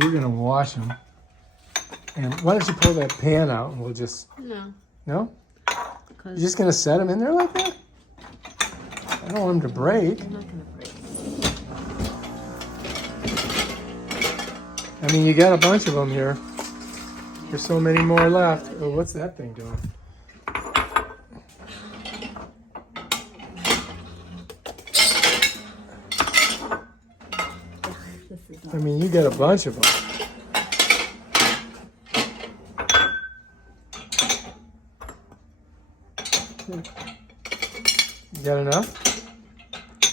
We're gonna wash them. And why don't you pull that pan out and we'll just... No. No? You're just gonna set them in there like that? I don't want them to break. They're not gonna break. I mean, you got a bunch of them here. There's so many more left. Oh, what's that thing doing? I mean, you got a bunch of them. You got enough?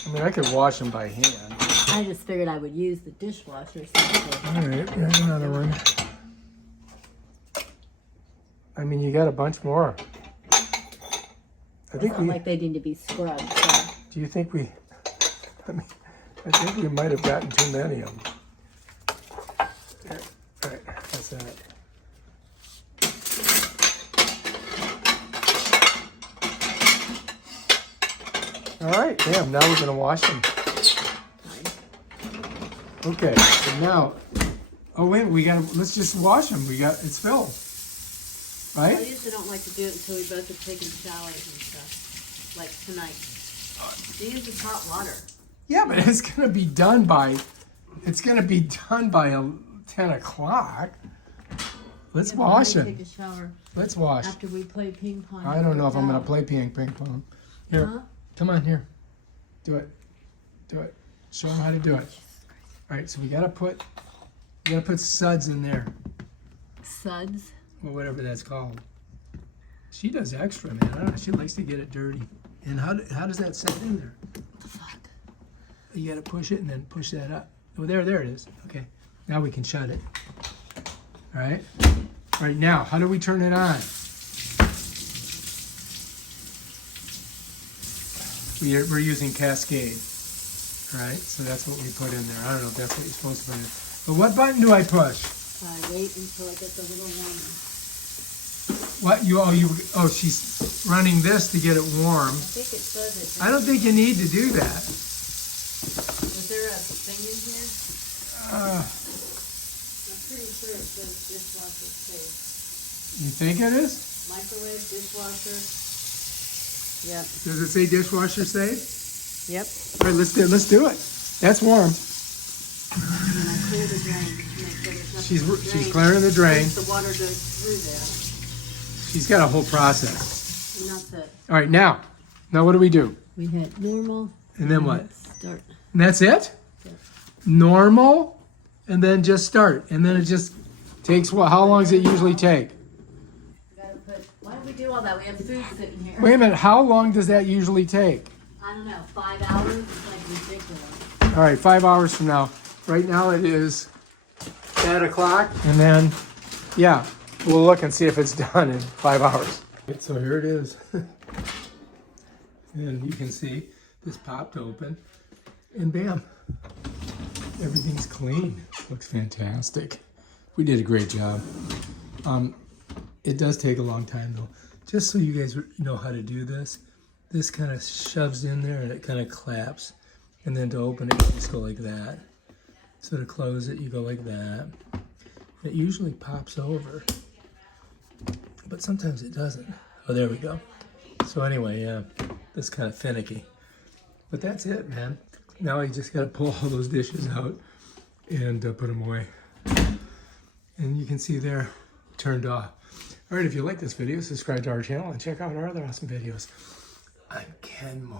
I mean, I could wash them by hand. I just figured I would use the dishwasher. All right, here's another one. I mean, you got a bunch more. I think we... like they need to be scrubbed. So. Do you think we... I mean, I think we might have gotten too many of them. There. All right, that's that. All right, damn, now we're going to wash them. Okay, so now... Oh, wait, we got to... Let's just wash them. It's filled. Right? I usually don't like to do it until we both have taken showers and stuff. Like tonight. You use this hot water. Yeah, but it's gonna be done by 10 o'clock. Let's wash it. Take a shower Let's wash. after we play ping pong. I don't know if I'm gonna play ping pong. Here, come on here. Do it. Do it. Show them how to do it. All right, so we gotta put suds in there. Suds. Or whatever that's called. She does extra, man. I don't know. She likes to get it dirty. And how does that set in there? What the fuck? You got to push it and then push that up. Oh, there it is. Okay. Now we can shut it. All right. All right, now, how do we turn it on? We're using Cascade. All right, so that's what we put in there. I don't know if that's what you're supposed to put in. But what button do I push? Wait until it gets a little warmer. What? She's running this to get it warm. I think it says it. I don't think you need to do that. Is there a thing in here? I'm pretty sure it says dishwasher safe. You think it is? Microwave, dishwasher. Yep. Does it say dishwasher safe? Yep. All right, let's do it. That's warm. And I clear the drain to make sure there's nothing in the drain. She's clearing the drain. The water goes through there. She's got a whole process. And that's it. All right, now what do we do? We hit normal. And then what? Start. And that's it? Yeah. Normal, and then just start. And then it just takes what? How long does it usually take? Why do we do all that? We have food sitting here. Wait a minute, how long does that usually take? I don't know, 5 hours? It's like ridiculous. All right, 5 hours from now. Right now it is 10 o'clock, and then, yeah, we'll look and see if it's done in 5 hours. So here it is. And you can see this popped open, and bam, everything's clean. Looks fantastic. We did a great job. It does take a long time though. Just so you guys know how to do this, this kind of shoves in there and it kind of claps. And then to open it, you just go like that. So to close it, you go like that. It usually pops over, but sometimes it doesn't. Oh, there we go. So anyway, yeah, that's kind of finicky. But that's it, man. Now you just got to pull all those dishes out and put them away. And you can see they're turned off. All right, if you like this video, subscribe to our channel and check out our other awesome videos. I'm Kenmore.